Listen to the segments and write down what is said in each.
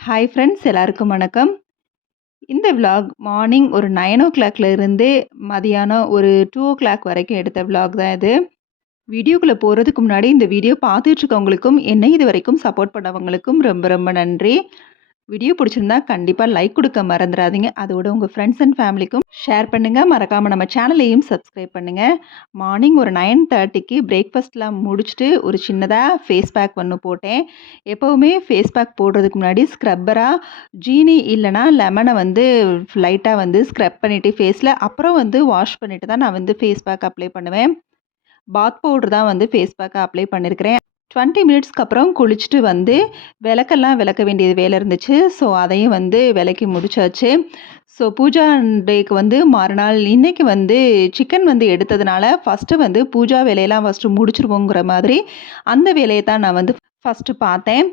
Hi friends, எல்லாருக்கும் வணக்கம். இந்த விலாக் மார்னிங் ஒரு 9:00 இருந்து மதியானம் ஒரு 2:00 வரைக்கும் எடுத்த விலாக் தான் இது. வீடியோக்குள்ள போறதுக்கு முன்னாடி இந்த வீடியோ பார்த்துட்டு இருக்கவங்களுக்கும், என்னை இதுவரைக்கும் சப்போர்ட் பண்ணவங்களுக்கும் ரொம்ப ரொம்ப நன்றி. வீடியோ பிடிச்சிருந்தா கண்டிப்பா லைக் குடுக்க மறந்துறாதீங்க. அதோட உங்க ஃப்ரெண்ட்ஸ் அண்ட் ஃபேமிலிக்கும் ஷேர் பண்ணுங்க. மறக்காம நம்ம சேனலையும் சப்ஸ்கிரைப் பண்ணுங்க. மார்னிங் ஒரு 9:30க்கு பிரேக்ஃபாஸ்ட்லாம் முடிச்சுட்டு ஒரு சின்னதா ஃபேஸ் பேக் ஒண்ணு போட்டேன். எப்பவுமே ஃபேஸ் பேக் போடுறதுக்கு முன்னாடி ஸ்க்ரப்பரா ஜீனி இல்லன்னா லெமன வந்து லைட்டா வந்து ஸ்க்ரப் பண்ணிட்டு ஃபேஸ்ல, அப்புறம் வந்து வாஷ் பண்ணிட்டு தான் நான் வந்து ஃபேஸ் பேக் அப்ளை பண்ணுவேன். பாத் பவுடர் தான் வந்து ஃபேஸ் பேக்கா அப்ளை பண்ணியிருக்கிறேன். 20 மினிட்ஸ்க்கு அப்புறம் குளிச்சுட்டு வந்து விளக்கெல்லாம் விளக்க வேண்டியது வேலை இருந்துச்சு. ஸோ அதையும் வந்து விளக்கி முடிச்சாச்சு. ஸோ பூஜா டேக்கு வந்து மறுநாள் இன்னைக்கு வந்து சிக்கன் வந்து எடுத்ததுனால ஃபஸ்ட்டு வந்து பூஜா வேலையெல்லாம் ஃபஸ்ட்டு முடிச்சுருவோங்கிற மாதிரி அந்த வேலையை தான் நான் வந்து ஃபஸ்ட்டு பார்த்தேன்.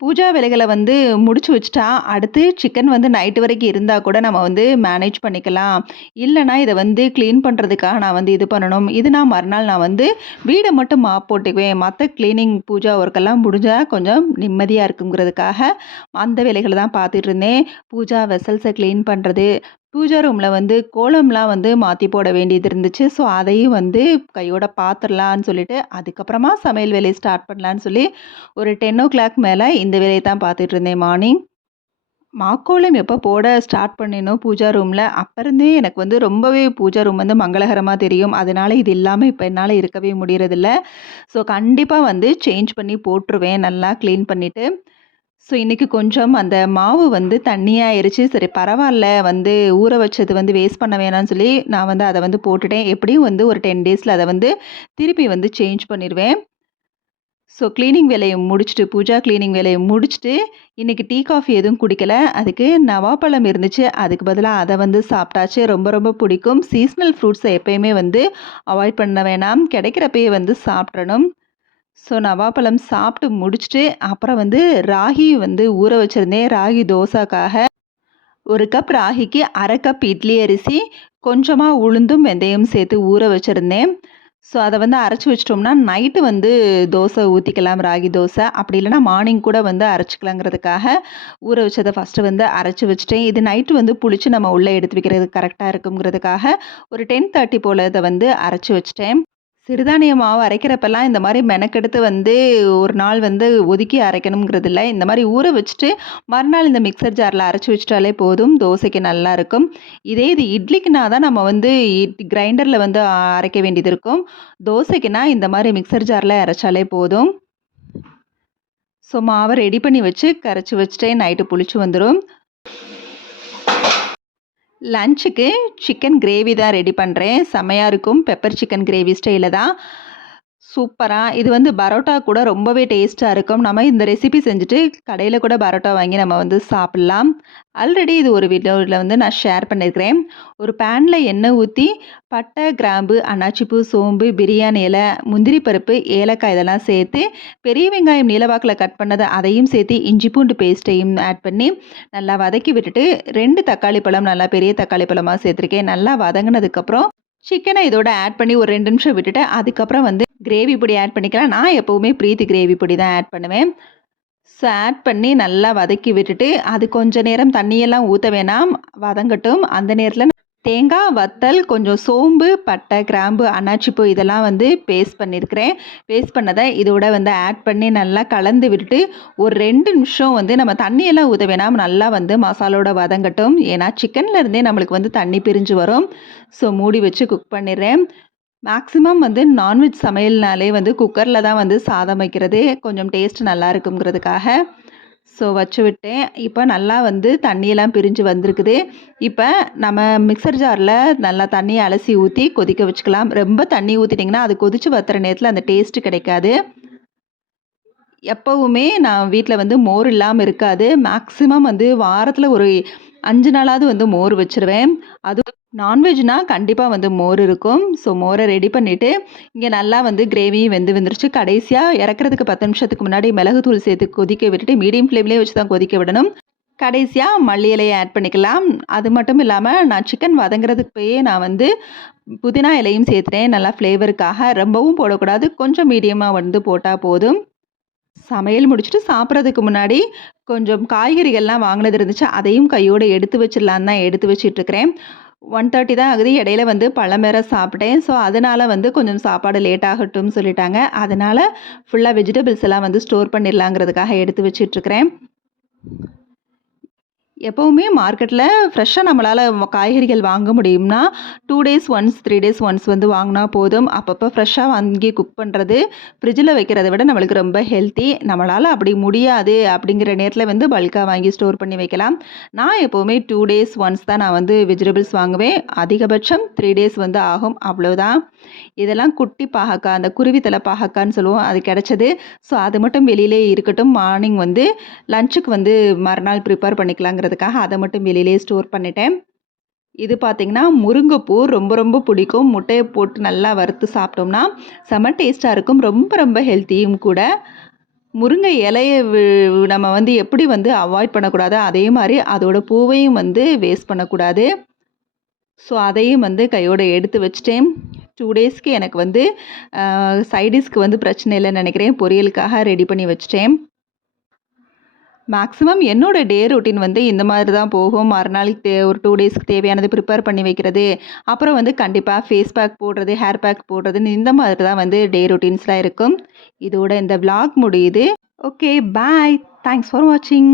பூஜா வேலைகளை வந்து முடிச்சு வச்சுட்டா, அடுத்து சிக்கன் வந்து நைட்டு வரைக்கும் இருந்தா கூட நம்ம வந்து மேனேஜ் பண்ணிக்கலாம். இல்லன்னா இத வந்து கிளீன் பண்றதுக்காக நான் வந்து இது பண்ணணும். இது நான் மறுநாள் நான் வந்து வீட மட்டும் மாப் போட்டுக்குவேன். மத்த கிளீனிங் பூஜா ஒர்க்கெல்லாம் முடிஞ்சா கொஞ்சம் நிம்மதியா இருக்குங்கிறதுக்காக அந்த வேலைகள தான் பார்த்துட்டு இருந்தேன். பூஜா வெசல்ஸ கிளீன் பண்றது, பூஜா ரூம்ல வந்து கோலம்லாம் வந்து மாத்தி போட வேண்டியது இருந்துச்சு. ஸோ அதையும் வந்து கையோட பார்த்துரலான்னு சொல்லிட்டு, அதுக்கப்புறமா சமையல் வேலைய ஸ்டார்ட் பண்ணலான்னு சொல்லி ஒரு 10:00 மேல இந்த வேலைய தான் பார்த்துட்டு இருந்தேன் மார்னிங். மாக்கோலம் எப்போ போட ஸ்டார்ட் பண்ணேனோ பூஜா ரூம்ல, அப்ப இருந்தே எனக்கு வந்து ரொம்பவே பூஜா ரூம் வந்து மங்களகரமா தெரியும். அதனால இது இல்லாம இப்ப என்னால இருக்கவே முடியறதில்ல. ஸோ கண்டிப்பா வந்து சேஞ்ச் பண்ணி போட்டுருவேன் நல்லா கிளீன் பண்ணிட்டு. ஸோ இன்னைக்கு கொஞ்சம் அந்த மாவு வந்து தண்ணியாயிருச்சு. சரி பரவால்ல வந்து ஊற வச்சது வந்து வேஸ்ட் பண்ண வேணான்னு சொல்லி நான் வந்து அத வந்து போட்டுட்டேன். எப்படியும் வந்து ஒரு 10 டேஸ்ல அத வந்து திருப்பி வந்து சேஞ்ச் பண்ணிருவேன். ஸோ கிளீனிங் வேலைய முடிச்சுட்டு, பூஜா கிளீனிங் வேலைய முடிச்சுட்டு, இன்னைக்கு டீ, காஃபி எதுவும் குடிக்கல. அதுக்கு நவாப்பழம் இருந்துச்சு. அதுக்கு பதிலா அத வந்து சாப்பிட்டாச்சு. ரொம்ப ரொம்ப பிடிக்கும். சீசனல் ஃப்ரூட்ஸ எப்பயுமே வந்து அவாய்ட் பண்ண வேணாம். கிடைக்கிறப்பயே வந்து சாப்பிட்றணும். ஸோ நவாப்பழம் சாப்பிட்டு முடிச்சுட்டு, அப்புறம் வந்து ராகி வந்து ஊற வச்சிருந்தேன். ராகி தோசைக்காக. 1 கப் ராகிக்கு 1/2 கப் இட்லி அரிசி, கொஞ்சமா உளுந்தும், வெந்தயம் சேர்த்து ஊற வச்சிருந்தேன். ஸோ அத வந்து அரைச்சு வச்சுட்டோம்னா, நைட்டு வந்து தோசை ஊத்திக்கலாம் ராகி தோசை. அப்படி இல்லன்னா மார்னிங் கூட வந்து அரைச்சுக்கலாங்கிறதுக்காக ஊற வச்சத ஃபஸ்ட்டு வந்து அரைச்சு வச்சுட்டேன். இது நைட்டு வந்து புளிச்சு நம்ம உள்ள எடுத்து வைக்கிறதுக்கு கரெக்ட்டா இருக்குங்கிறதுக்காக ஒரு 10:30 போல இத வந்து அரைச்சு வச்சுட்டேன். சிறுதானிய மாவு அரைக்கிறப்பலாம் இந்த மாரி மெனக்கெடுத்து வந்து ஒரு நாள் வந்து ஒதுக்கி அரைக்கணுங்கிறது இல்ல. இந்த மாரி ஊற வச்சுட்டு, மறுநாள் இந்த மிக்ஸர் ஜார்ல அரைச்சு வச்சுட்டாலே போதும். தோசைக்கு நல்லாருக்கும். இதே இது இட்லிக்குனா தான் நம்ம வந்து கிரைண்டர்ல வந்து அரைக்க வேண்டியது இருக்கும். தோசைக்குனா இந்த மாரி மிக்ஸர் ஜார்ல அரைச்சாலே போதும். ஸோ மாவ ரெடி பண்ணி வச்சு கரைச்சு வச்சுட்டேன். நைட்டு புளிச்சு வந்துரும். லஞ்சுக்கு சிக்கன் கிரேவி தான் ரெடி பண்ணுறேன். செம்மையா இருக்கும். பெப்பர் சிக்கன் கிரேவி ஸ்டைல்ல தான். சூப்பரா இது வந்து பரோட்டா கூட ரொம்பவே டேஸ்ட்டா இருக்கும். நம்ம இந்த ரெசிபி செஞ்சுட்டு கடையில கூட பரோட்டா வாங்கி நம்ம வந்து சாப்பிடலாம். ஆல்ரெடி இது ஒரு வீடியோல வந்து நான் ஷேர் பண்ணியிருக்கிறேன். ஒரு பேன்ல எண்ணெய் ஊத்தி பட்டை, கிராம்பு, அன்னாச்சிப்பூ, சோம்பு, பிரியாணி இலை, முந்திரி பருப்பு, ஏலக்காய் இதெல்லாம் சேர்த்து பெரிய வெங்காயம் நீளவாக்குல கட் பண்ணது அதையும் சேர்த்து இஞ்சி பூண்டு பேஸ்ட்டையும் ஆட் பண்ணி நல்லா வதக்கி விட்டுட்டு 2 தக்காளி பழம் நல்லா பெரிய தக்காளி பழமா சேர்த்துருக்கேன். நல்லா வதங்குனதுக்கப்புறம் சிக்கனை இதோட ஆட் பண்ணி ஒரு 2 நிமிஷம் விட்டுட்டு, அதுக்கப்புறம் வந்து கிரேவி பொடி ஆட் பண்ணிக்கலாம். நான் எப்பவுமே பிரீத்தி கிரேவி பொடி தான் ஆட் பண்ணுவேன். ஸோ ஆட் பண்ணி நல்லா வதக்கி விட்டுட்டு, அது கொஞ்ச நேரம் தண்ணியெல்லாம் ஊத்த வேணாம். வதங்கட்டும். அந்த நேரத்தில தேங்காய் வத்தல், கொஞ்சம் சோம்பு, பட்டை, கிராம்பு, அன்னாச்சிப்பூ இதெல்லாம் வந்து பேஸ்ட் பண்ணியிருக்கிறேன். பேஸ்ட் பண்ணதை இதோட வந்து ஆட் பண்ணி நல்லா கலந்து விட்டுட்டு, ஒரு 2 நிமிஷம் வந்து நம்ம தண்ணியெல்லாம் ஊத்த வேணாம். நல்லா வந்து மசாலோட வதங்கட்டும். ஏன்னா சிக்கன்ல இருந்தே நம்மளுக்கு வந்து தண்ணி பிரிஞ்சு வரும். ஸோ மூடி வச்சு குக் பண்ணிடுறேன். மேக்ஸிமம் வந்து நான்வெஜ் சமையல்னாலே வந்து குக்கரில் தான் வந்து சாதம் வைக்கிறது கொஞ்சம் டேஸ்ட் நல்லா இருக்குங்கிறதுக்காக. ஸோ வச்சு விட்டேன். இப்போ நல்லா வந்து தண்ணியெல்லாம் பிரிஞ்சு வந்திருக்குது. இப்போ நம்ம மிக்ஸர் ஜாரில் நல்லா தண்ணியை அலசி ஊற்றி கொதிக்க வச்சுக்கலாம். ரொம்ப தண்ணி ஊற்றிட்டிங்கன்னா அது கொதித்து வத்துற நேரத்தில் அந்த டேஸ்ட்டு கிடைக்காது. எப்பவுமே நான் வீட்டில் வந்து மோர் இல்லாமல் இருக்காது. மேக்ஸிமம் வந்து வாரத்தில் ஒரு 5 நாளாவது வந்து மோர் வச்சுருவேன். அதுவும் நான்வெஜ்னா கண்டிப்பாக வந்து மோர் இருக்கும். ஸோ மோரை ரெடி பண்ணிவிட்டு இங்கே நல்லா வந்து கிரேவியும் வெந்து வந்துருச்சு. கடைசியாக இறக்குறதுக்கு 10 நிமிஷத்துக்கு முன்னாடி மிளகுத்தூள் சேர்த்து கொதிக்க விட்டுட்டு மீடியம் ஃப்ளேம்லேயே வச்சு தான் கொதிக்க விடணும். கடைசியாக மல்லி இலையை ஆட் பண்ணிக்கலாம். அது மட்டும் இல்லாமல் நான் சிக்கன் வதங்குறதுக்குப்பயே நான் வந்து புதினா இலையும் சேர்த்துட்டேன் நல்லா ஃப்ளேவருக்காக. ரொம்பவும் போடக்கூடாது. கொஞ்சம் மீடியமாக வந்து போட்டால் போதும். சமையல் முடிச்சுட்டு சாப்பிட்றதுக்கு முன்னாடி கொஞ்சம் காய்கறிகள்லாம் வாங்கினது இருந்துச்சு. அதையும் கையோட எடுத்து வச்சிடலான்னு தான் எடுத்து வச்சிட்ருக்கிறேன். 1:30 தான் ஆகுது. இடையில வந்து பழம் வேற சாப்பிட்டேன். ஸோ, அதனால வந்து கொஞ்சம் சாப்பாடு லேட் ஆகட்டும்னு சொல்லிட்டாங்க. அதனால ஃபுல்லா வெஜிடபிள்ஸ் எல்லாம் வந்து ஸ்டோர் பண்ணிடலாங்கிறதுக்காக எடுத்து வச்சிட்ருக்கிறேன். எப்பவுமே மார்க்கெட்டில் ஃப்ரெஷ்ஷாக நம்மளால் காய்கறிகள் வாங்க முடியும்னா 2 டேஸ் ஒன்ஸ் 3 டேஸ் ஒன்ஸ் வந்து வாங்கினா போதும். அப்பப்போ ஃப்ரெஷ்ஷாக வாங்கி குக் பண்ணுறது ஃப்ரிட்ஜில் வைக்கிறத விட நம்மளுக்கு ரொம்ப ஹெல்த்தி. நம்மளால் அப்படி முடியாது அப்படிங்கிற நேரத்தில் வந்து பல்காக வாங்கி ஸ்டோர் பண்ணி வைக்கலாம். நான் எப்போவுமே 2 டேஸ் ஒன்ஸ் தான் நான் வந்து வெஜிடபிள்ஸ் வாங்குவேன். அதிகபட்சம் 3 டேஸ் வந்து ஆகும், அவ்வளோதான். இதெல்லாம் குட்டி பாகக்காய், அந்த குருவித்தலை பாகக்கான்னு சொல்லுவோம், அது கிடச்சது. ஸோ, அது மட்டும் வெளியிலே இருக்கட்டும். மார்னிங் வந்து லஞ்சுக்கு வந்து மறுநாள் ப்ரிப்பேர் பண்ணிக்கலாங்கிறதுக்காக அதை மட்டும் வெளியிலே ஸ்டோர் பண்ணிட்டேன். இது பார்த்திங்கன்னா முருங்கைப்பூ ரொம்ப ரொம்ப பிடிக்கும். முட்டையை போட்டு நல்லா வறுத்து சாப்பிட்டோம்னா செம டேஸ்ட்டாக இருக்கும். ரொம்ப ரொம்ப ஹெல்த்தியும் கூட. முருங்கை இலையை நம்ம வந்து எப்படி வந்து அவாய்ட் பண்ணக்கூடாதோ அதே மாதிரி அதோட பூவையும் வந்து வேஸ்ட் பண்ணக்கூடாது. ஸோ, அதையும் வந்து கையோடு எடுத்து வச்சுட்டேன். 2 டேஸ்க்கு எனக்கு வந்து சைடிஷ்க்கு வந்து பிரச்சனை இல்லைன்னு நினைக்கிறேன். பொரியலுக்காக ரெடி பண்ணி வச்சுட்டேன். மேக்ஸிமம் என்னோட டே ரொட்டீன் வந்து இந்த மாதிரி தான் போகும். மறுநாளைக்கு ஒரு 2 டேஸ்க்கு தேவையானது ப்ரிப்பேர் பண்ணி வைக்கிறது. அப்புறம் வந்து கண்டிப்பாக ஃபேஸ் பேக் போடுறது, ஹேர் பேக் போடுறதுன்னு இந்த மாதிரி தான் வந்து டே ரொட்டீன்ஸ்லாம் இருக்கும். இதோட இந்த விளாக் முடியுது. Okay, bye. தேங்க்ஸ் ஃபார் வாட்சிங்.